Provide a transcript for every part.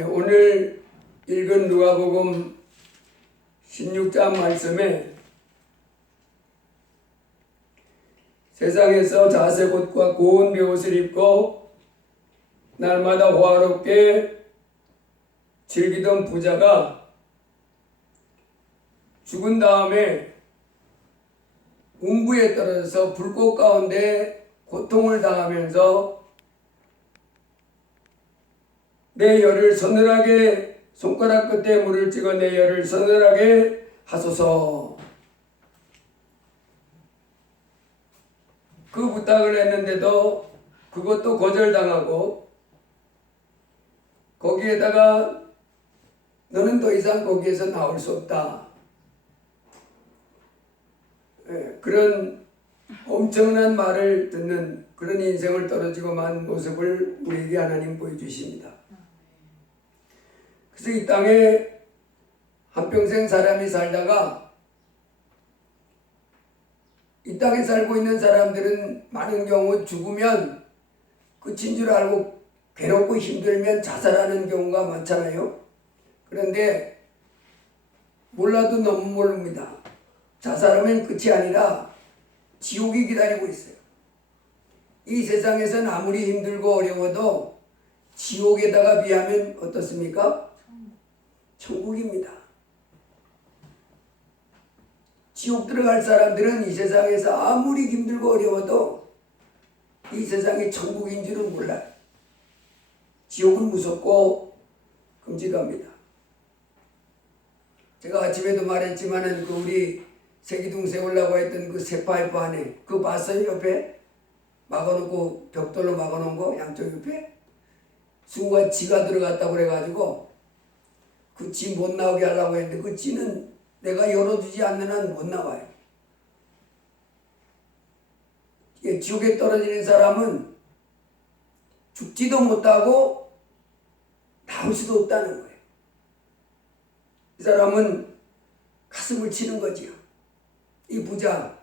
오늘 읽은 누가복음 16장 말씀에 세상에서 자색옷과 고운 베옷을 입고 날마다 호화롭게 즐기던 부자가 죽은 다음에 음부에 떨어져서 불꽃 가운데 고통을 당하면서 내 열을 서늘하게 손가락 끝에 물을 찍어 내 열을 서늘하게 하소서. 그 부탁을 했는데도 그것도 거절당하고 거기에다가 너는 더 이상 거기에서 나올 수 없다. 그런 엄청난 말을 듣는 그런 인생을 떨어지고 만 모습을 우리에게 하나님 보여주십니다. 그래서 이 땅에 한평생 사람이 살다가 이 땅에 살고 있는 사람들은 많은 경우 죽으면 끝인 줄 알고 괴롭고 힘들면 자살하는 경우가 많잖아요. 그런데 몰라도 너무 모릅니다. 자살하면 끝이 아니라 지옥이 기다리고 있어요. 이 세상에서는 아무리 힘들고 어려워도 지옥에다가 비하면 어떻습니까? 천국입니다. 지옥 들어갈 사람들은 이 세상에서 아무리 힘들고 어려워도 이 세상이 천국인 줄은 몰라요. 지옥은 무섭고 금지도합니다. 제가 아침에도 말했지만은 그 우리 세기둥 세우려고 했던 그 새 파이프 안에 그거 봤어요? 옆에 막아놓고 벽돌로 막아놓은 거 양쪽 옆에 순간 쥐가 들어갔다고 그래가지고 그 쥐 못 나오게 하려고 했는데 그 쥐는 내가 열어주지 않는 한 못 나와요. 지옥에 떨어지는 사람은 죽지도 못하고 나올 수도 없다는 거예요. 이 사람은 가슴을 치는 거지요. 이 부자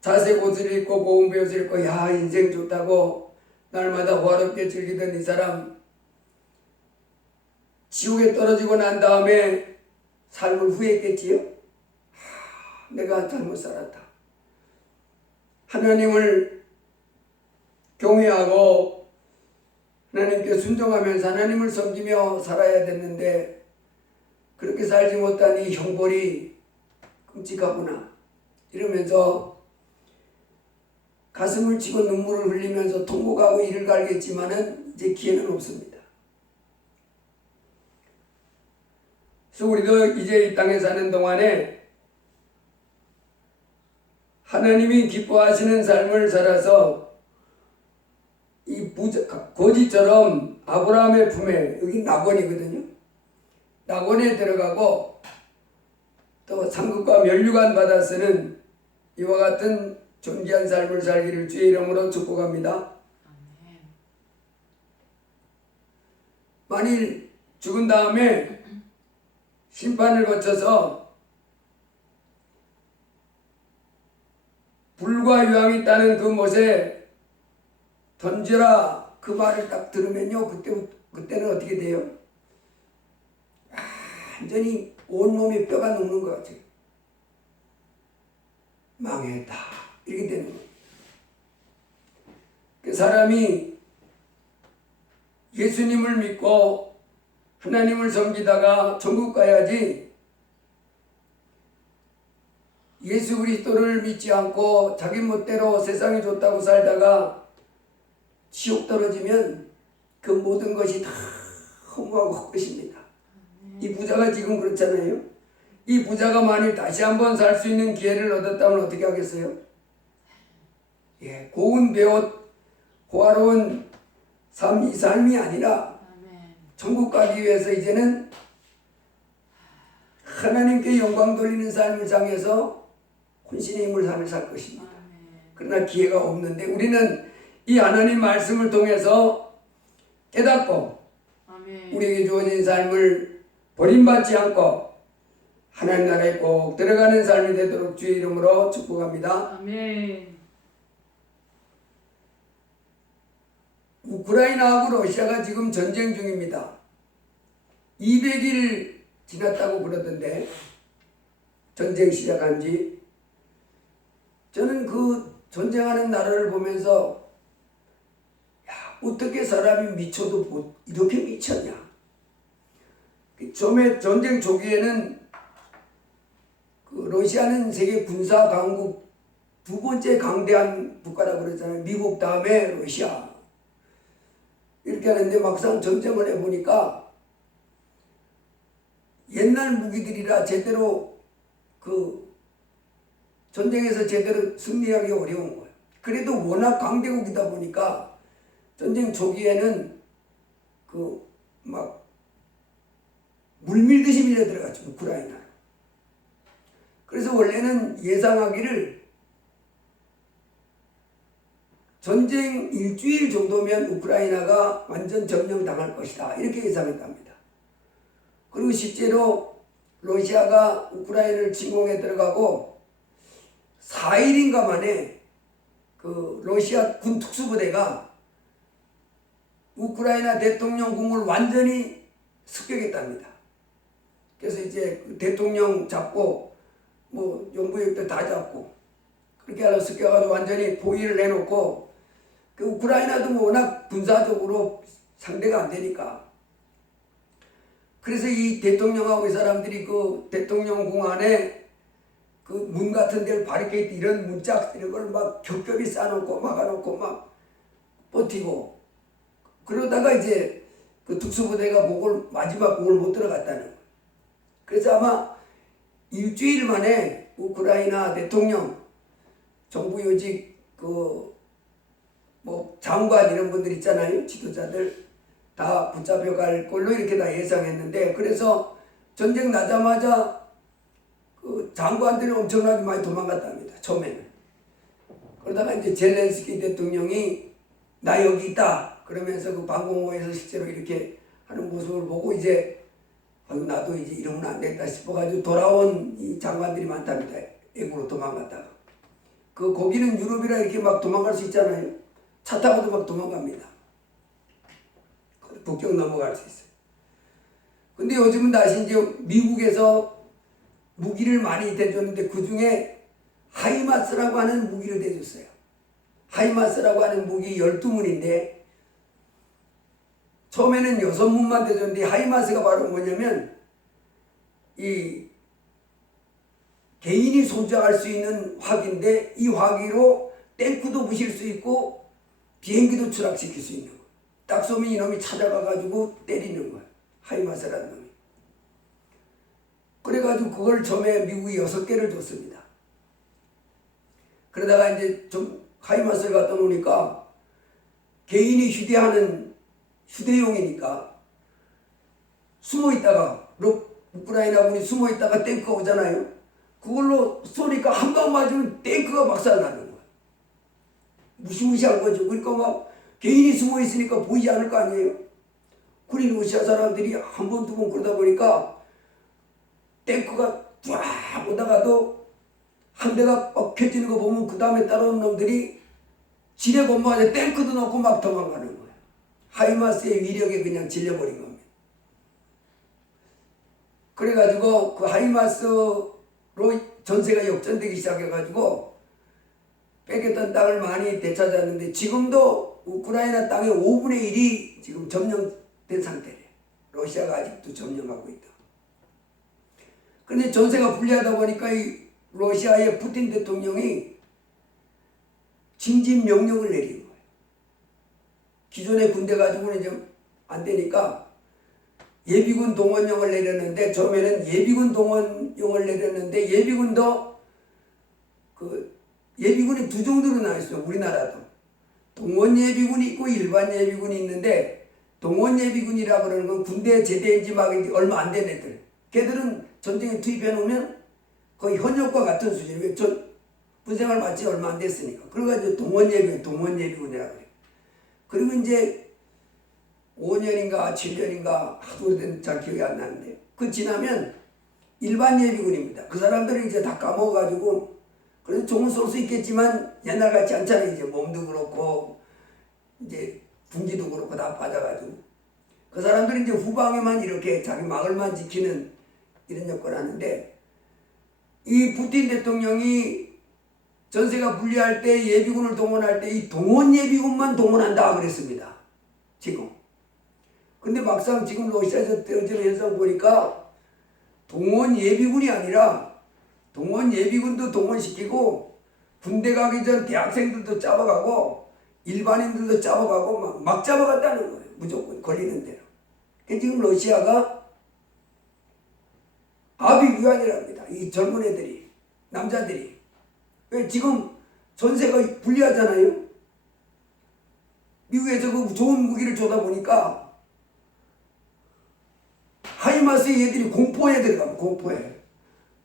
자색 옷을 입고 고운 베옷을 입고 야 인생 좋다고 날마다 호화롭게 즐기던 이 사람 지옥에 떨어지고 난 다음에 삶을 후회했겠지요. 내가 잘못 살았다. 하나님을 경외하고 하나님께 순종하면서 하나님을 섬기며 살아야 됐는데 그렇게 살지 못하니 형벌이 끔찍하구나 이러면서 가슴을 치고 눈물을 흘리면서 통곡하고 이를 갈겠지만은 이제 기회는 없습니다. 그래서 우리도 이제 이 땅에 사는 동안에 하나님이 기뻐하시는 삶을 살아서 이 거지처럼 아브라함의 품에 여기 낙원이거든요. 낙원에 들어가고 또 상급과 면류관 받아 쓰는 이와 같은 존귀한 삶을 살기를 주의 이름으로 축복합니다. 만일 죽은 다음에 심판을 거쳐서 불과 유황이 있다는 그 못에 던져라 그 말을 딱 들으면요 그때는 어떻게 돼요? 완전히 온몸에 뼈가 녹는 것 같아요. 망했다 이렇게 되는 거예요. 그 사람이 예수님을 믿고 하나님을 섬기다가 천국 가야지 예수 그리스도를 믿지 않고 자기 멋대로 세상이 좋다고 살다가 지옥 떨어지면 그 모든 것이 다 허무하고 헛것입니다. 이 부자가 지금 그렇잖아요. 이 부자가 만일 다시 한번 살 수 있는 기회를 얻었다면 어떻게 하겠어요? 고운 베옷 호화로운 이 삶이 아니라 천국 가기 위해서 이제는 하나님께 영광 돌리는 삶을 향해서 혼신의 힘을 삶을 살 것입니다. 그러나 기회가 없는데 우리는 이 하나님 말씀을 통해서 깨닫고 우리에게 주어진 삶을 버림받지 않고 하나님 나라에 꼭 들어가는 삶이 되도록 주의 이름으로 축복합니다. 아멘. 우크라이나하고 러시아가 지금 전쟁 중입니다. 200일 지났다고 그러던데, 전쟁 시작한 지. 저는 그 전쟁하는 나라를 보면서 야, 어떻게 사람이 미쳐도 이렇게 미쳤냐. 처음에 전쟁 초기에는 그 러시아는 세계 군사 강국 두 번째 강대한 국가라고 그랬잖아요. 미국 다음에 러시아. 이렇게 하는데 막상 전쟁을 해보니까 옛날 무기들이라 제대로 그 전쟁에서 제대로 승리하기 어려운 거예요. 그래도 워낙 강대국이다 보니까 전쟁 초기에는 그 막 물밀듯이 밀려 들어갔죠, 우크라이나. 그래서 원래는 예상하기를 전쟁 일주일 정도면 우크라이나가 완전 점령당할 것이다, 이렇게 예상했답니다. 그리고 실제로 러시아가 우크라이나를 침공에 들어가고 4일인가 만에 그 러시아 군 특수부대가 우크라이나 대통령궁을 완전히 습격했답니다. 그래서 이제 그 대통령 잡고 뭐 영부역도 다 잡고 그렇게 하려 습격하고 완전히 포위를 해놓고, 그 우크라이나도 뭐 워낙 군사적으로 상대가 안 되니까, 그래서 이 대통령하고 이 사람들이 그 대통령궁 안에 그 문 같은 데를 바리케이트 이런 문짝 이런 걸 막 겹겹이 쌓아놓고 막아놓고 막 버티고, 그러다가 이제 그 특수부대가 마지막 목을 못 들어갔다는 거예요. 그래서 아마 일주일 만에 우크라이나 대통령, 정부 요직 그 뭐 장관 이런 분들 있잖아요. 지도자들 다 붙잡혀갈 걸로 이렇게 다 예상했는데, 그래서 전쟁 나자마자 그 장관들이 엄청나게 많이 도망갔답니다. 처음에는. 그러다가 이제 젤렌스키 대통령이 나 여기 있다 그러면서 그 방공호에서 실제로 이렇게 하는 모습을 보고 이제 나도 이제 이러면 안 되겠다 싶어가지고 돌아온 이 장관들이 많답니다. 애국으로 도망갔다가. 그 거기는 유럽이라 이렇게 막 도망갈 수 있잖아요. 차 타고도 막 도망갑니다. 국경 넘어갈 수 있어요. 근데 요즘은 다시 이제 미국에서 무기를 많이 대줬는데 그 중에 하이마스라고 하는 무기를 대줬어요. 하이마스라고 하는 무기 12문인데 처음에는 6문만 대줬는데, 하이마스가 바로 뭐냐면 이 개인이 소지할 수 있는 화기인데 이 화기로 탱크도 부실 수 있고 비행기도 추락시킬 수 있는 거예요. 딱 쏘면 이놈이 찾아가가지고 때리는 거예요. 하이마스라는 놈이. 그래가지고 그걸 처음에 미국이 6개를 줬습니다. 그러다가 이제 좀 하이마스를 갖다 놓으니까 개인이 휴대용이니까 숨어 있다가 우크라이나군이 숨어 있다가 탱크가 오잖아요. 그걸로 쏘니까 한 방 맞으면 탱크가 박살나는 거예요. 무시무시한 거죠. 그러니까 막 개인이 숨어 있으니까 보이지 않을 거 아니에요. 그리 러시아 사람들이 한 번, 두 번 그러다 보니까 탱크가 쫙 오다가도 한 대가 막 켜지는 거 보면 그 다음에 따라오는 놈들이 지뢰 건너가서 탱크도 넣고 막 도망가는 거예요. 하이마스의 위력에 그냥 질려버린 겁니다. 그래가지고 그 하이마스로 전세가 역전되기 시작해가지고 뺏겼던 땅을 많이 되찾았는데 지금도 우크라이나 땅의 5분의 1이 지금 점령된 상태래요. 러시아가 아직도 점령하고 있다. 그런데 전세가 불리하다 보니까 이 러시아의 푸틴 대통령이 징집 명령을 내린 거예요. 기존의 군대 가지고는 이제 안 되니까 예비군 동원령을 내렸는데, 처음에는 예비군 동원령을 내렸는데 예비군도 예비군이 두 종류로 나뉘었어요. 우리나라도 동원 예비군이 있고 일반 예비군이 있는데, 동원 예비군이라 그러는 건 군대 제대인지 막 얼마 안 된 애들. 걔들은 전쟁에 투입해 놓으면 거의 현역과 같은 수준이에요. 군생활 마치 얼마 안 됐으니까. 그래가지고 동원 예비군이라고 그래요. 그리고 이제 5년인가 7년인가 하도 오래된 잘 기억이 안 나는데, 그 지나면 일반 예비군입니다. 그 사람들은 이제 다 까먹어가지고, 그래서 총을 쏠 수 있겠지만 옛날 같지 않잖아요. 이제 몸도 그렇고 이제 군기도 그렇고 다 빠져가지고 그 사람들이 이제 후방에만 이렇게 자기 마을만 지키는 이런 역할을 하는데, 이 푸틴 대통령이 전세가 불리할 때 예비군을 동원할 때 이 동원 예비군만 동원한다 그랬습니다. 지금. 근데 막상 지금 러시아에서 떨어지는 현상 보니까 동원 예비군이 아니라 동원 예비군도 동원시키고 군대 가기 전 대학생들도 잡아가고 일반인들도 잡아가고 막 잡아간다는 거예요. 무조건 걸리는 대로. 지금 러시아가 아비규환이랍니다. 이 젊은 애들이, 남자들이. 왜 지금 전세가 불리하잖아요. 미국에서 그 좋은 무기를 줘다 보니까 하이마스 애들이 공포에 들어가면 공포에.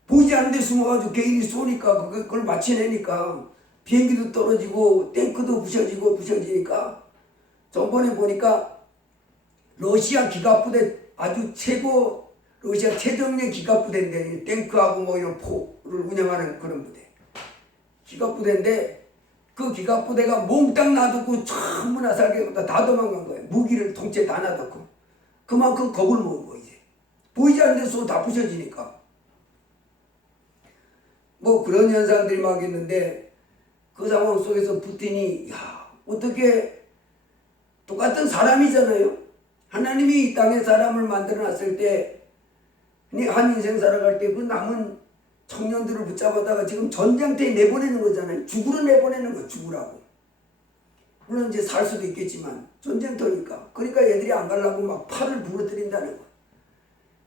보이지 않는 데 숨어가지고 개인이 쏘니까 그걸 맞춰내니까 비행기도 떨어지고 탱크도 부셔지니까 저번에 보니까 러시아 기갑부대 아주 최고 러시아 최정예 기갑부대인데 탱크하고 뭐 이런 포를 운영하는 그런 부대. 기갑부대인데 그 기갑부대가 몽땅 놔두고 전부 나살게 다 도망간 거예요. 무기를 통째 다 놔두고. 그만큼 겁을 먹은 거 이제. 보이지 않는 데서 다 부셔지니까. 뭐 그런 현상들이 막 있는데 그 상황 속에서 푸틴이 어떻게 똑같은 사람이잖아요. 하나님이 이 땅에 사람을 만들어놨을 때 한 인생 살아갈 때 그 남은 청년들을 붙잡아다가 지금 전쟁터에 내보내는 거잖아요. 죽으러 내보내는 거, 죽으라고. 물론 이제 살 수도 있겠지만 전쟁터니까. 그러니까 얘들이 안 가려고 막 팔을 부러뜨린다는 거.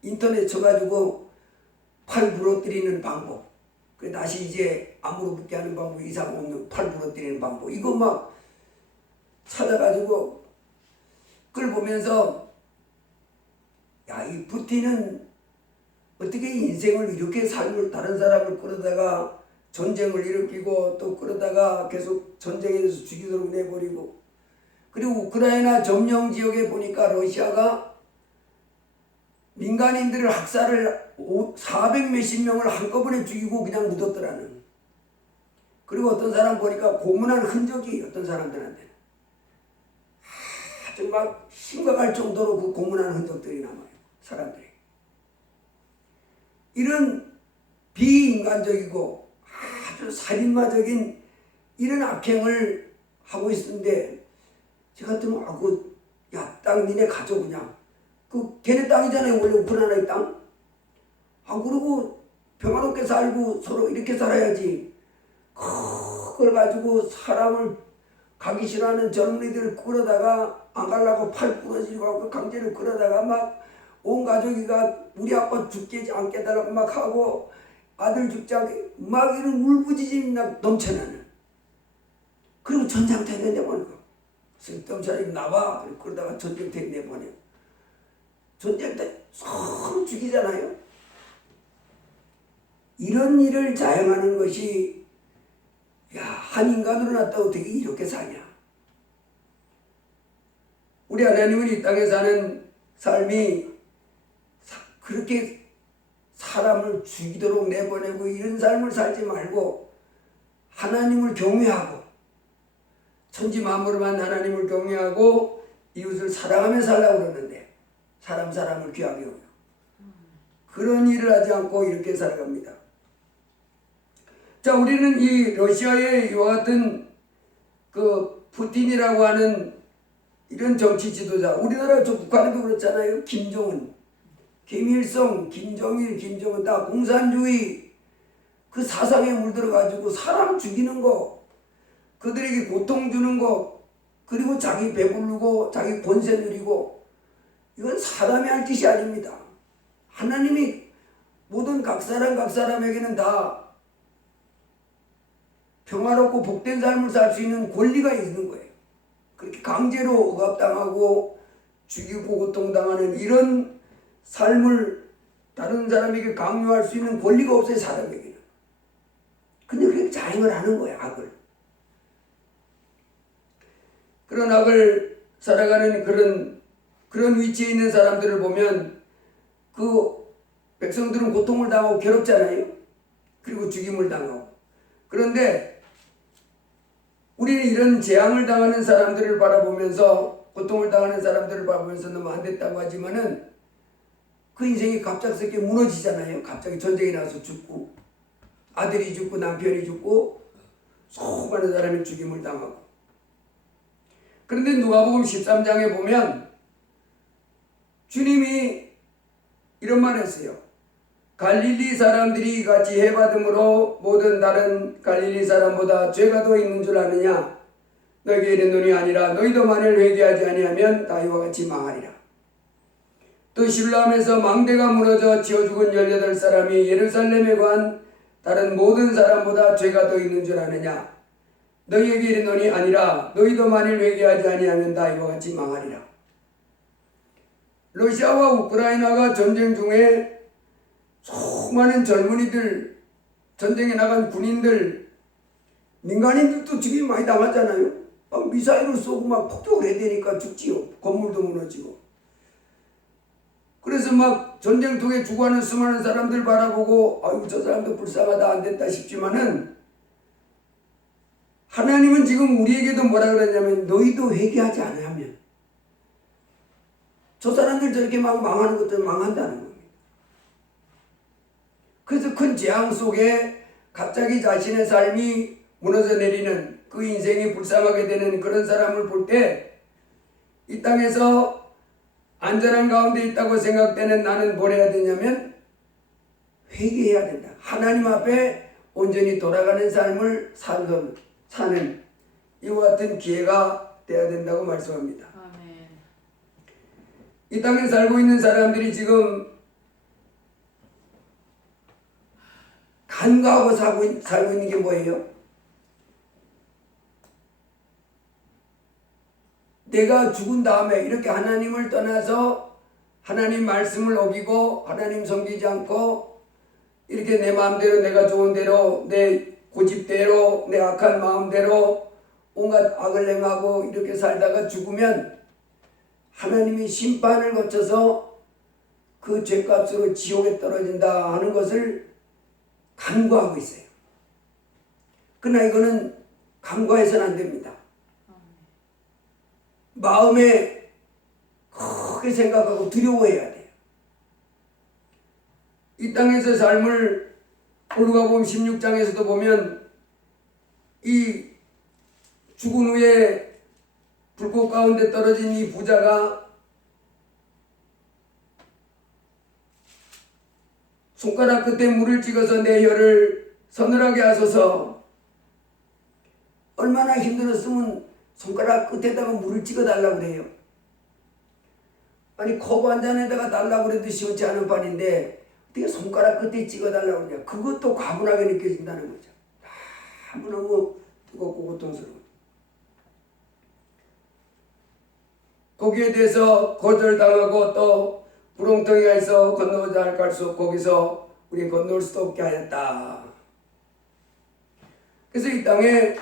인터넷 쳐가지고 팔 부러뜨리는 방법. 다시 이제 암으로 붙게 하는 방법, 이상 없는 팔 부러뜨리는 방법. 이거 막 찾아가지고 그걸 보면서 이 푸틴은 어떻게 인생을 이렇게 삶을 다른 사람을 끌어다가 전쟁을 일으키고 또 끌어다가 계속 전쟁에서 죽이도록 내버리고, 그리고 우크라이나 점령 지역에 보니까 러시아가 민간인들을 학살을 400 몇십 명을 한꺼번에 죽이고 그냥 묻었더라는. 그리고 어떤 사람 보니까 고문한 흔적이 어떤 사람들한테는 아주 막 심각할 정도로 그 고문한 흔적들이 남아요. 사람들이. 이런 비인간적이고 아주 살인마적인 이런 악행을 하고 있는데 제가 들으면 땅 니네 가져 그냥. 걔네 땅이잖아요. 원래 우크라이나의 땅. 그러고 평화롭게 살고 서로 이렇게 살아야지. 그걸 가지고 사람을 가기 싫어하는 젊은이들을 끌어다가 안 가려고 팔 부러지고 하고 강제로 끌어다가 막 온 가족이가 우리 아빠 죽지 않게 해달라고 막 하고 아들 죽지 않게 막 이런 울부짖음이 넘쳐나는. 그리고 전장터에 내보내고 쓸데없는 사람이 나와. 그러다가 전쟁터에 내보내. 전쟁터에 서로 죽이잖아요. 이런 일을 자행하는 것이 한 인간으로 났다고 어떻게 이렇게 사냐. 우리 하나님은 이 땅에 사는 삶이 그렇게 사람을 죽이도록 내보내고 이런 삶을 살지 말고 하나님을 경외하고 천지만물만 하나님을 경외하고 이웃을 사랑하며 살라고 그러는데 사람을 귀하게 여겨. 그런 일을 하지 않고 이렇게 살아갑니다. 자, 우리는 이 러시아의 이와 같은 그 푸틴이라고 하는 이런 정치 지도자, 우리나라 북한에도 그렇잖아요. 김정은, 김일성, 김정일, 김정은 다 공산주의 그 사상에 물들어가지고 사람 죽이는 거, 그들에게 고통 주는 거, 그리고 자기 배부르고 자기 권세 누리고, 이건 사람이 할 짓이 아닙니다. 하나님이 모든 각 사람에게는 다 평화롭고 복된 삶을 살 수 있는 권리가 있는 거예요. 그렇게 강제로 억압당하고 죽이고 고통당하는 이런 삶을 다른 사람에게 강요할 수 있는 권리가 없어요, 사람에게는. 근데 그렇게 자행을 하는 거예요, 악을. 그런 악을 살아가는 그런 위치에 있는 사람들을 보면 그 백성들은 고통을 당하고 괴롭잖아요. 그리고 죽임을 당하고. 그런데 우리는 이런 재앙을 당하는 사람들을 바라보면서 고통을 당하는 사람들을 바라보면서 너무 안 됐다고 하지만은 그 인생이 갑작스럽게 무너지잖아요. 갑자기 전쟁이 나서 죽고 아들이 죽고 남편이 죽고 수많은 사람이 죽임을 당하고. 그런데 누가복음 13장에 보면 주님이 이런 말을 했어요. 갈릴리 사람들이 이같이 해받음으로 모든 다른 갈릴리 사람보다 죄가 더 있는 줄 아느냐? 너에게 이르노니 아니라 너희도 만일 회개하지 아니하면 다 이와 같이 망하리라. 또 실로암에서 망대가 무너져 지어 죽은 18사람이 예루살렘에 관 다른 모든 사람보다 죄가 더 있는 줄 아느냐? 너희에게 이르노니 아니라 너희도 만일 회개하지 아니하면 다 이와 같이 망하리라. 러시아와 우크라이나가 전쟁 중에 수많은 젊은이들, 전쟁에 나간 군인들, 민간인들도 죽임 많이 당하잖아요. 막 미사일을 쏘고 막 폭격을 해야 되니까 죽지요. 건물도 무너지고. 그래서 막 전쟁통에 죽어가는 수많은 사람들 바라보고 아이고 저 사람도 불쌍하다 안 됐다 싶지만은 하나님은 지금 우리에게도 뭐라 그러냐면 너희도 회개하지 않으면 저 사람들 저렇게 막 망하는 것들 망한다는 겁니다. 그래서 큰 재앙 속에 갑자기 자신의 삶이 무너져 내리는 그 인생이 불쌍하게 되는 그런 사람을 볼 때 이 땅에서 안전한 가운데 있다고 생각되는 나는 뭘 해야 되냐면 회개해야 된다. 하나님 앞에 온전히 돌아가는 삶을 사는 이와 같은 기회가 돼야 된다고 말씀합니다. 아멘. 이 땅에 살고 있는 사람들이 지금 간과하고 살고 있는 게 뭐예요? 내가 죽은 다음에 이렇게 하나님을 떠나서 하나님 말씀을 어기고 하나님 섬기지 않고 이렇게 내 마음대로 내가 좋은 대로 내 고집대로 내 악한 마음대로 온갖 악을 행하고 이렇게 살다가 죽으면 하나님이 심판을 거쳐서 그 죄값으로 지옥에 떨어진다 하는 것을 간과하고 있어요. 그러나 이거는 간과해서는 안 됩니다. 마음에 크게 생각하고 두려워해야 돼요. 이 땅에서 삶을 누가복음 16장에서도 보면 이 죽은 후에 불꽃 가운데 떨어진 이 부자가 손가락 끝에 물을 찍어서 내 혀를 서늘하게 하소서. 얼마나 힘들었으면 손가락 끝에다가 물을 찍어달라고 그래요. 아니 컵 한 잔에다가 달라고 그래도 시원치 않은 판인데 어떻게 손가락 끝에 찍어달라고 그러냐. 그것도 과분하게 느껴진다는 거죠. 너무너무 뜨겁고 고통스러워. 거기에 대해서 거절당하고 또 구렁텅이가 있어 건너자 갈 수 없고 거기서 우리 건널 수도 없게 하였다. 그래서 이 땅에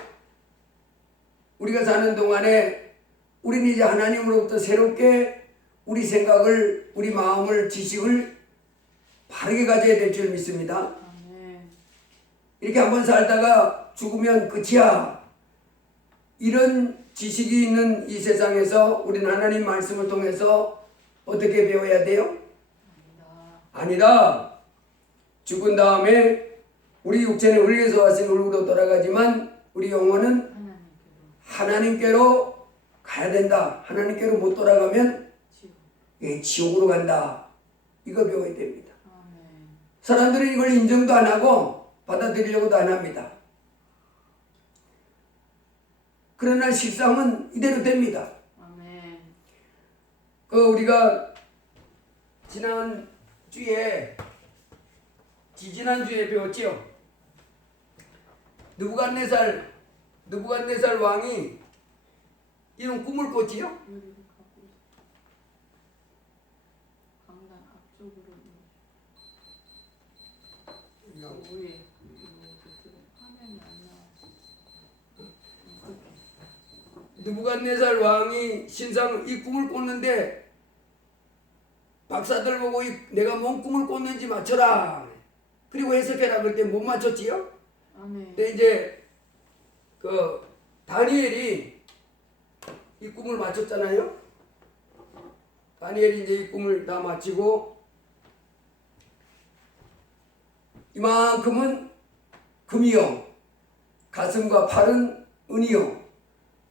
우리가 사는 동안에 우리는 이제 하나님으로부터 새롭게 우리 생각을, 우리 마음을, 지식을 바르게 가져야 될 줄 믿습니다. 이렇게 한번 살다가 죽으면 끝이야. 이런 지식이 있는 이 세상에서 우리는 하나님 말씀을 통해서 어떻게 배워야 돼요? 아니다. 죽은 다음에 우리 육체는 흙에서 왔으니 흙으로 돌아가지만 우리 영혼은 하나님께로 가야 된다. 하나님께로 못 돌아가면 지옥으로 간다. 이거 배워야 됩니다. 사람들은 이걸 인정도 안 하고 받아들이려고도 안 합니다. 그러나 실상은 이대로 됩니다. 우리가 지지난주에 배웠지요. 느부갓네살 왕이 이런 꿈을 꿨지요. 강단 앞쪽으로 위에 화면이 안 나와. 느부갓네살 왕이 이 꿈을 꿨는데 박사들 보고 내가 뭔 꿈을 꿨는지 맞춰라. 그리고 해석해라 그럴 때 못 맞췄지요. 근데 이제 다니엘이 이 꿈을 맞췄잖아요. 다니엘이 이제 이 꿈을 다 마치고 이만큼은 금이요, 가슴과 팔은 은이요,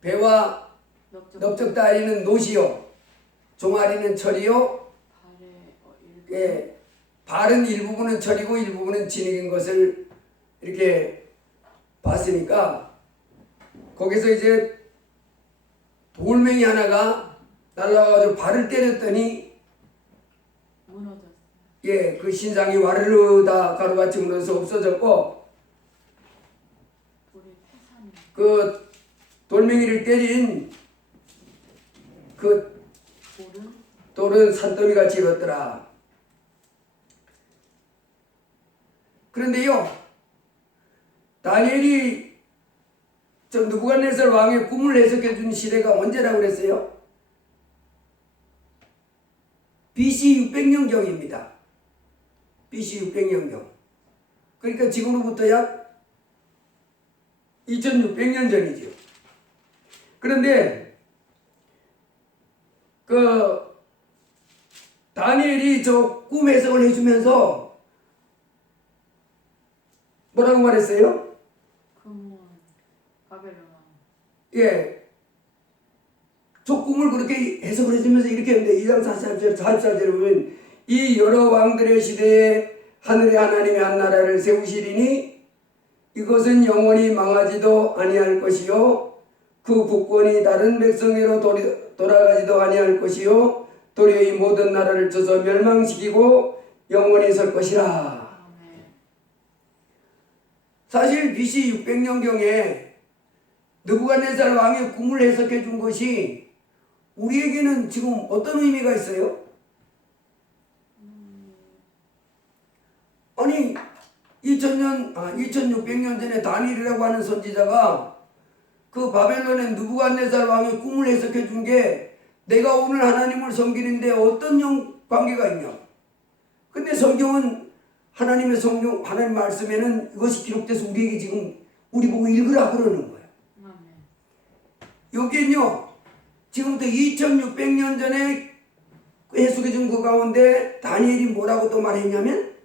배와 넓적 다리는 노시요, 종아리는 철이요, 예, 발은 일부분은 철이고 일부분은 진흙인 것을 이렇게 봤으니까 거기서 이제 돌멩이 하나가 날라와가지고 발을 때렸더니 무너졌어요. 예, 그 신상이 와르르 다 가루같이 무너져서 없어졌고 우리 태산이 그 돌멩이를 때린 그 돌은 돌은 산더미같이 일었더라. 그런데요, 다니엘이 저 느부갓네살 왕의 꿈을 해석해 준 시대가 언제라고 그랬어요? BC 600년경입니다. BC 600년경. 그러니까 지금으로부터 약 2600년 전이죠. 그런데 그 다니엘이 저 꿈 해석을 해주면서 뭐라고 말했어요? 금은 바벨론 왕. 예. 저 꿈을 그렇게 해석을 해주면서 이렇게 했는데 2장 44절에 보면 이 여러 왕들의 시대에 하늘의 하나님의 한 나라를 세우시리니 이것은 영원히 망하지도 아니할 것이요 그 국권이 다른 백성에로 돌아가지도 아니할 것이요 도리어 이 모든 나라를 쳐서 멸망시키고 영원히 설 것이라. 아멘. 사실 BC 600년경에 느부갓네살 왕의 꿈을 해석해 준 것이 우리에게는 지금 어떤 의미가 있어요? 아니 2600년 전에 다니엘이라고 하는 선지자가 그 바벨론의 느부갓네살 왕의 꿈을 해석해 준 게 내가 오늘 하나님을 섬기는데 어떤 관계가 있냐? 근데 성경은 하나님의 성경, 하나님 말씀에는 이것이 기록돼서 우리에게 지금 우리 보고 읽으라 그러는 거예요. 아멘. 여기는요, 지금부터 2600년 전에 해석해 준 그 가운데 다니엘이 뭐라고 또 말했냐면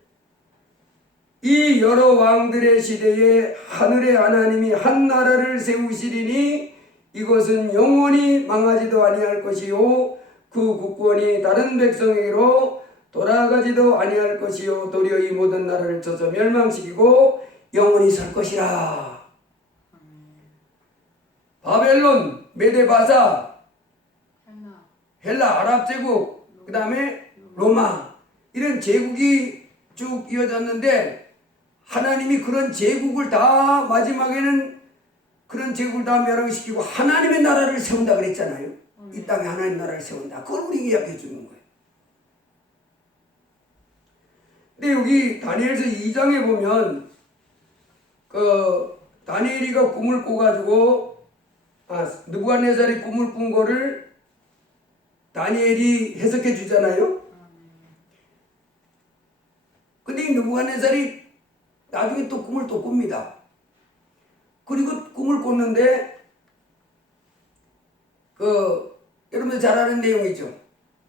이 여러 왕들의 시대에 하늘의 하나님이 한 나라를 세우시리니 이것은 영원히 망하지도 아니할 것이요 그 국권이 다른 백성에게로 돌아가지도 아니할 것이요 도리어 이 모든 나라를 쳐서 멸망시키고 영원히 설 것이라. 바벨론, 메데바사, 헬라 아랍 제국, 그 다음에 로마 이런 제국이 쭉 이어졌는데 하나님이 그런 제국을 다 마지막에는 그런 제국을 다 멸망시키고 하나님의 나라를 세운다 그랬잖아요. 이 땅에 하나님 나라를 세운다. 그걸 우리에게 이야기해 주는 거예요. 근데 여기 다니엘서 2장에 보면 그 다니엘이가 꿈을 꿔가지고 느부갓네살이 꿈을 꾼 거를 다니엘이 해석해 주잖아요. 근데 이 느부갓네살이 나중에 또 꿈을 또 꿉니다. 그리고 꿈을 꿨는데 그 여러분들 잘 아는 내용이죠.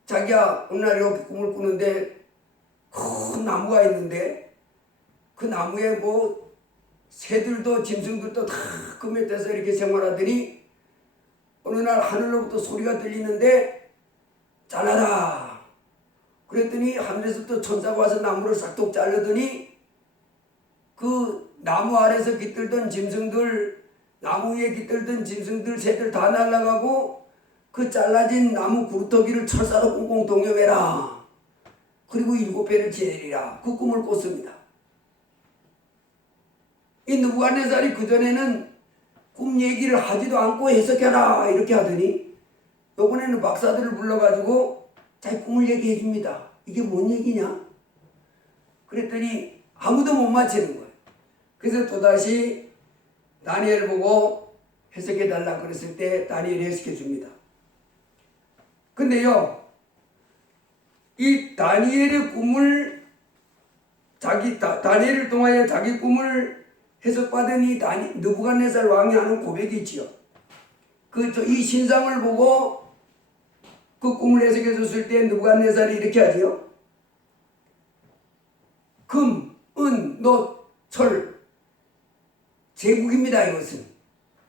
자기가 어느 날 이렇게 꿈을 꾸는데 큰 나무가 있는데 그 나무에 뭐 새들도 짐승들도 다 금에떼서 이렇게 생활하더니 어느 날 하늘로부터 소리가 들리는데 잘라라. 그랬더니 하늘에서 또 천사가 와서 나무를 싹둑 자르더니 그 나무 아래서 깃들던 짐승들, 나무 위에 깃들던 짐승들, 새들 다 날아가고 그 잘라진 나무 구루터기를 철사로 꽁꽁 동여매라. 그리고 7배를 지내리라. 그 꿈을 꿨습니다. 이 느부갓네살이 그전에는 꿈 얘기를 하지도 않고 해석해라 이렇게 하더니 이번에는 박사들을 불러가지고 자기 꿈을 얘기해 줍니다. 이게 뭔 얘기냐? 그랬더니 아무도 못 맞히는 거예요. 그래서 또다시 다니엘을 보고 해석해 달라 그랬을 때 다니엘이 해석해 줍니다. 근데요, 이 다니엘의 꿈을 다니엘을 통하여 자기 꿈을 해석받은 이 느부갓네살 왕이 하는 고백이 있지요. 이 신상을 보고 그 꿈을 해석해 줬을 때 느부갓네살이 이렇게 하지요. 금, 은, 놋, 철 제국입니다 이것은.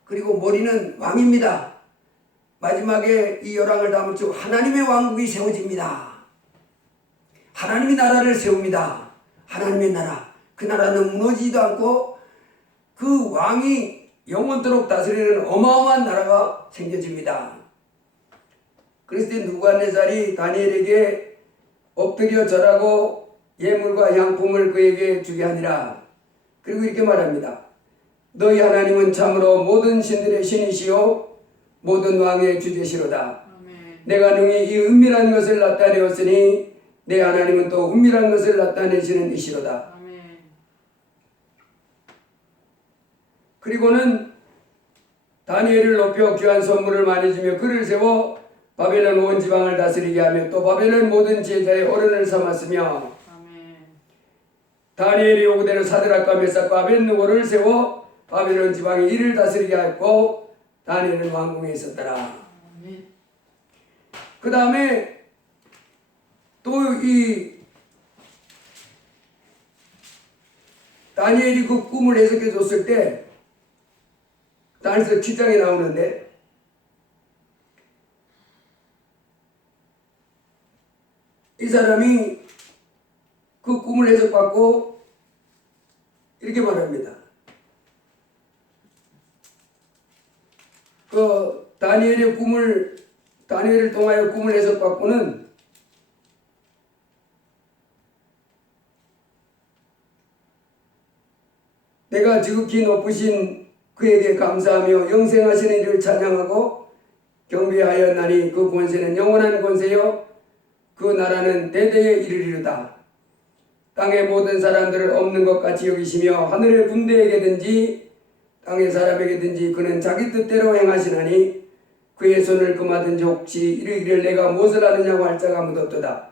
그리고 머리는 왕입니다. 마지막에 이 열왕을 담을수록 하나님의 왕국이 세워집니다. 하나님이 나라를 세웁니다. 하나님의 나라. 그 나라는 무너지지도 않고 그 왕이 영원토록 다스리는 어마어마한 나라가 생겨집니다. 그랬을 때 느부갓네살이 다니엘에게 엎드려 절하고 예물과 향품을 그에게 주게 하니라. 그리고 이렇게 말합니다. 너희 하나님은 참으로 모든 신들의 신이시요 모든 왕의 주제시로다. 아멘. 내가 능히 이 은밀한 것을 나타내었으니 내 하나님은 또 은밀한 것을 나타내시는 이시로다. 아멘. 그리고는 다니엘을 높여 귀한 선물을 많이 주며 그를 세워 바벨론 온 지방을 다스리게 하며 또 바벨론 모든 제자의 어른을 삼았으며 아멘. 다니엘이 요구대로 사드락과 메삭과 아벳느고를 세워 바벨론 지방의 일을 다스리게 하였고 다니엘은 왕궁에 있었더라. 아멘. 그 다음에 또 이 다니엘이 그 꿈을 해석해 줬을 때 다니엘서 7장에 나오는데 이 사람이 그 꿈을 해석받고 이렇게 말합니다. 그 다니엘을 통하여 꿈을 해석받고는 내가 지극히 높으신 그에게 감사하며 영생하시는 이를 찬양하고 경배하였나니 그 권세는 영원한 권세요 그 나라는 대대에 이르리로다. 땅의 모든 사람들을 없는 것 같이 여기시며 하늘의 군대에게든지 땅의 사람에게든지 그는 자기 뜻대로 행하시나니 그의 손을 금하든지 혹시 이르기를 내가 무엇을 하느냐고 할 자가 아무도 없도다.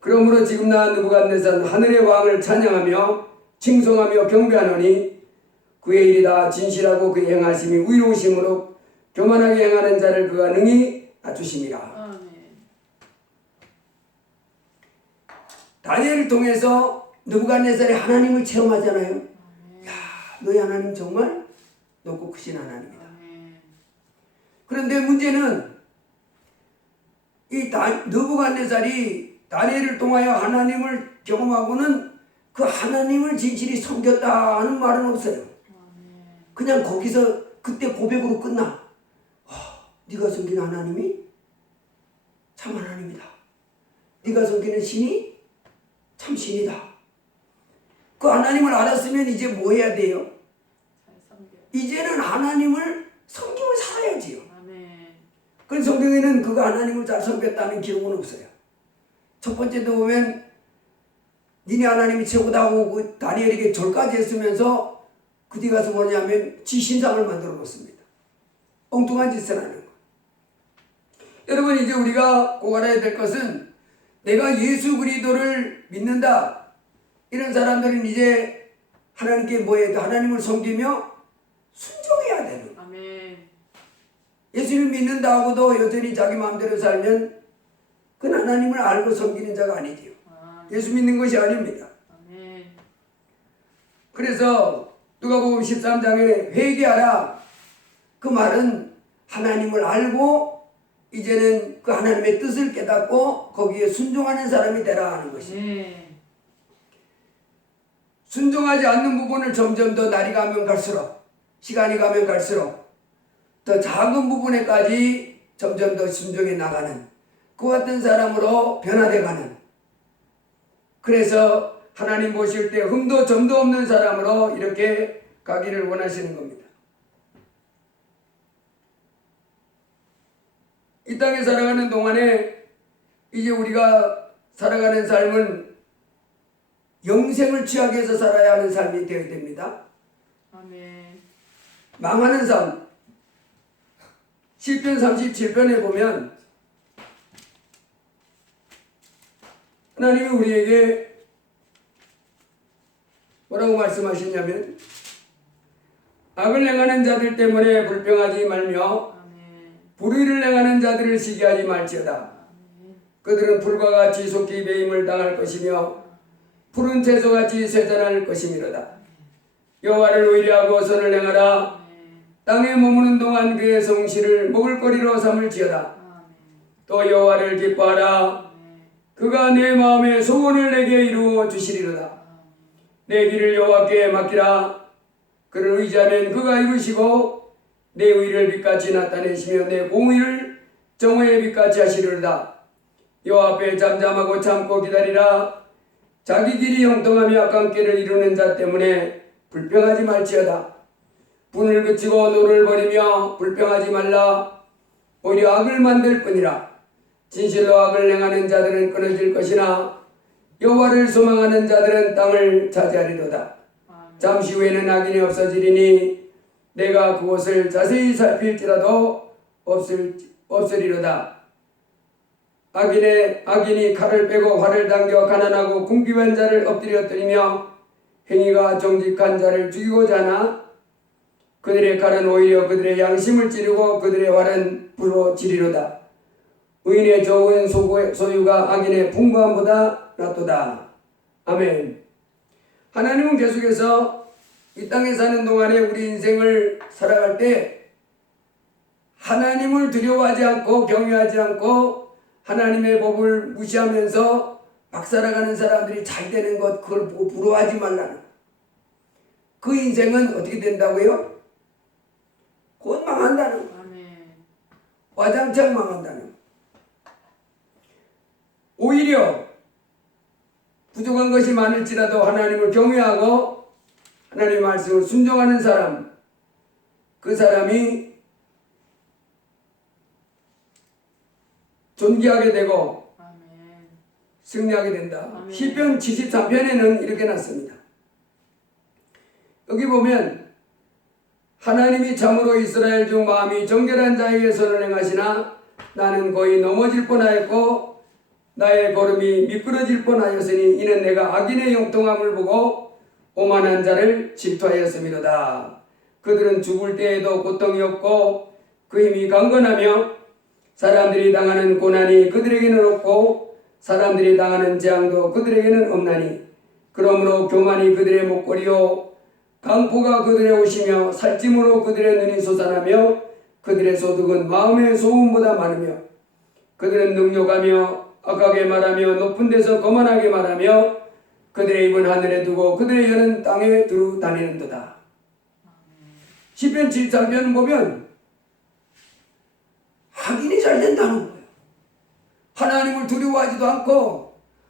그러므로 지금 나 느부갓네살 하늘의 왕을 찬양하며 칭송하며 경배하노니 그의 일이 다 진실하고 그의 행하심이 의로우심으로 교만하게 행하는 자를 그가 능히 낮추심이라. 아멘. 다니엘을 통해서 느부갓네살이 하나님을 체험하잖아요. 야, 너희 하나님 정말 높고 크신 하나님이다. 아멘. 그런데 문제는 이 느부갓네살이 다니엘을 통하여 하나님을 경험하고는 그 하나님을 진실히 섬겼다 하는 말은 없어요. 아멘. 그냥 거기서 그때 고백으로 끝나. 네가 섬기는 하나님이 참 하나님이다. 네가 섬기는 신이 참 신이다. 그 하나님을 알았으면 이제 뭐 해야 돼요? 잘 섬겨. 이제는 하나님을 섬기며 살아야지요. 아멘. 그런 성경에는 그가 하나님을 잘 섬겼다는 기록은 없어요. 첫 번째도 보면 니네 하나님이 최고다 하고 그 다니엘에게 절까지 했으면서 그 뒤 가서 뭐냐면 지 신상을 만들어 놓습니다. 엉뚱한 짓을 하는 거. 여러분 이제 우리가 꼭 알아야 될 것은 내가 예수 그리스도를 믿는다. 이런 사람들은 이제 하나님께 뭐해? 하나님을 섬기며 순종해야 되는 거. 아멘. 예수를 믿는다 하고도 여전히 자기 마음대로 살면 그건 하나님을 알고 섬기는 자가 아니지요. 예수 믿는 것이 아닙니다. 아멘. 그래서 누가복음 13장에 회개하라. 그 말은 하나님을 알고 이제는 그 하나님의 뜻을 깨닫고 거기에 순종하는 사람이 되라 하는 것입니다. 순종하지 않는 부분을 점점 더 날이 가면 갈수록 시간이 가면 갈수록 더 작은 부분에까지 점점 더 순종해 나가는 그 같은 사람으로 변화돼 가는, 그래서 하나님 보실 때 흠도 점도 없는 사람으로 이렇게 가기를 원하시는 겁니다. 이 땅에 살아가는 동안에 이제 우리가 살아가는 삶은 영생을 취하기 위해서 살아야 하는 삶이 되어야 됩니다. 아멘. 망하는 삶. 시편 37편에 보면 하나님이 우리에게 뭐라고 말씀하시냐면 악을 행하는 자들 때문에 불평하지 말며 아멘. 불의를 행하는 자들을 시기하지 말지어다. 그들은 불과 같이 속히 배임을 당할 것이며 푸른 채소같이 쇠잔할 것이미로다. 여호와를 의뢰하고 선을 행하라. 땅에 머무는 동안 그의 성실을 먹을거리로 삼을지어다. 또 여호와를 기뻐하라. 그가 내 마음의 소원을 내게 이루어 주시리로다. 내 길을 여호와께 맡기라. 그를 의지하면 그가 이루시고 내 의를 빛같이 나타내시며 내 공의를 정오의 빛같이 하시리로다. 여호와 앞에 잠잠하고 참고 기다리라. 자기 길이 형통하며 악한 길을 이루는 자 때문에 불평하지 말지어다. 분을 그치고 노를 버리며 불평하지 말라. 오히려 악을 만들 뿐이라. 진실로 악을 행하는 자들은 끊어질 것이나 여호와를 소망하는 자들은 땅을 차지하리로다. 잠시 후에는 악인이 없어지리니 내가 그곳을 자세히 살필지라도 없으리로다. 악인이 칼을 빼고 활을 당겨 가난하고 궁핍한 자를 엎드려뜨리며 행위가 정직한 자를 죽이고자 하나 그들의 칼은 오히려 그들의 양심을 찌르고 그들의 활은 불로 지리로다. 의인의 좋은 소유가 악인의 풍부함보다 낫도다. 아멘. 하나님은 계속해서 이 땅에 사는 동안에 우리 인생을 살아갈 때 하나님을 두려워하지 않고 경외하지 않고 하나님의 법을 무시하면서 막 살아가는 사람들이 잘 되는 것, 그걸 보고 부러워하지 말라는. 그 인생은 어떻게 된다고요? 곧 망한다는 거. 와장창 망한다는 거. 오히려 부족한 것이 많을지라도 하나님을 경외하고 하나님의 말씀을 순종하는 사람, 그 사람이 존귀하게 되고 승리하게 된다. 시편 73편에는 이렇게 났습니다. 여기 보면 하나님이 참으로 이스라엘 중 마음이 정결한 자에게 선을 행하시나 나는 거의 넘어질 뻔하였고 나의 걸음이 미끄러질 뻔하였으니 이는 내가 악인의 형통함을 보고 오만한 자를 질투하였음이로다. 그들은 죽을 때에도 고통이 없고 그 힘이 강건하며 사람들이 당하는 고난이 그들에게는 없고 사람들이 당하는 재앙도 그들에게는 없나니 그러므로 교만이 그들의 목걸이요 강포가 그들의 옷이며 살찜으로 그들의 눈이 솟아나며 그들의 소득은 마음의 소음보다 많으며 그들은 능욕하며 악하게 말하며 높은 데서 거만하게 말하며 그들의 입은 하늘에 두고 그들의 혀는 땅에 두루 다니는도다. 시편 73편 보면 악인이 잘 된다는 거예요. 하나님을 두려워하지도 않고